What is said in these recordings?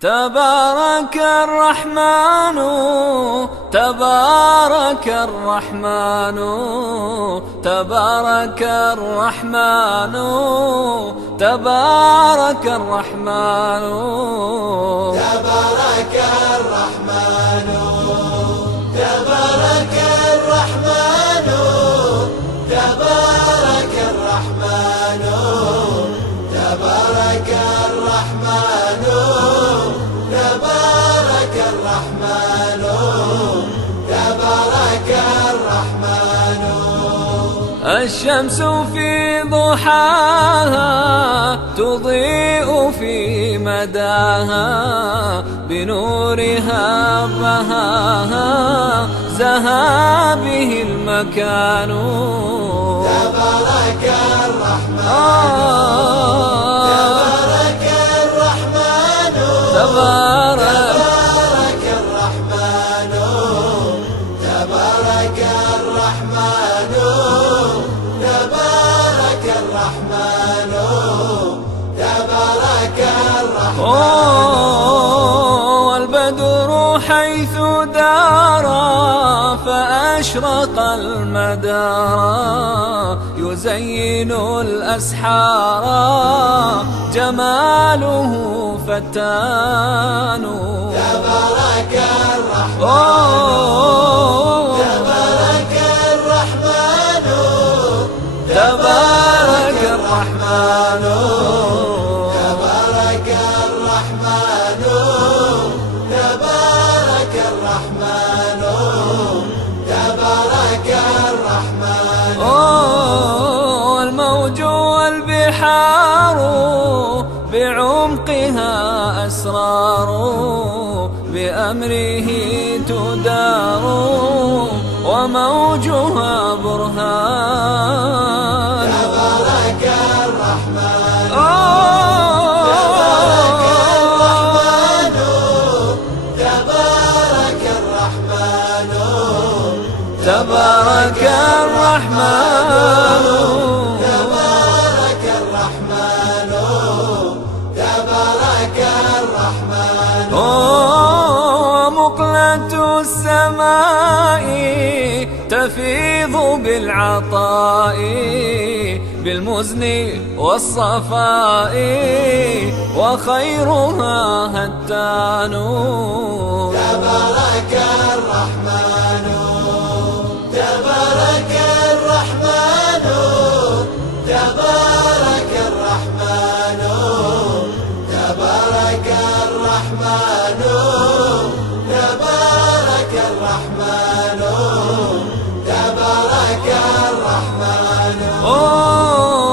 تبارك الرحمن تبارك الرحمن تبارك الرحمن تبارك الرحمن تبارك الرحمن تبارك الرحمن تبارك الرحمن تبارك الرحمن تبارك الرحمن تبارك الرحمن. الشمس في ضحاها تضيء في مداها بنورها بهاها زها به المكان. تبارك الرحمن تبارك الرحمن تبارك الرحمن تبارك الرحمن تبارك الرحمن تبارك الرحمن. والبدر حيث دارا فأشرق المدار يزين الأسحار جماله فتان. تبارك الرحمن تبارك الرحمن تبارك الرحمن تبارك الرحمن تبارك الرحمن تبارك الرحمن. الموج والبحار بعمقها أسرار بأمره تدار وموجها برهان. تبارك الرحمن تبارك الرحمن تبارك الرحمن تبارك الرحمن تبارك الرحمن. مقلة السماء تفيض بالعطاء بالمزن والصفاء وخيرها هتان. تبارك الرحمن تبارك الرحمن تبارك الرحمن تبارك الرحمن تبارك الرحمن تبارك الرحمن.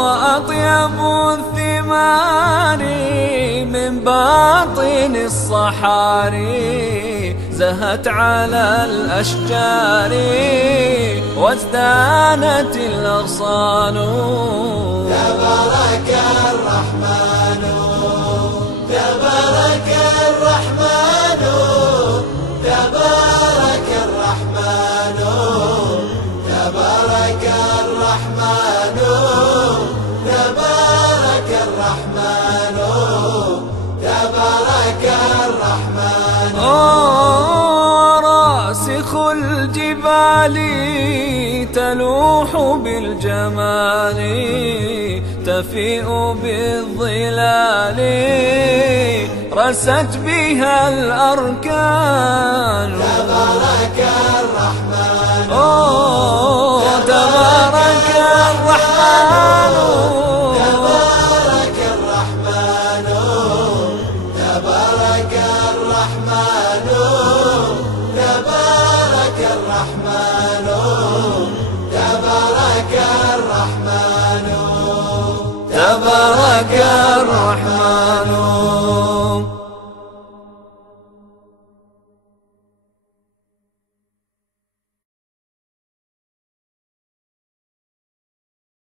وأطيب الثمار من باطن الصحاري زهت على الأشجار وازدانت الأغصان. تبارك الرحمن تبارك الرحمن تبارك الرحمن تبارك الرحمن تبارك الرحمن تبارك الرحمن. راسخ الجبال تلوح بالجمال تفيء بالظلال رست بها الأركان. تبارك الرحمن تبارك الرحمن تبارك الرحمن تبارك الرحمن تبارك الرحمن تبارك الرحمن تبارك الرحمن.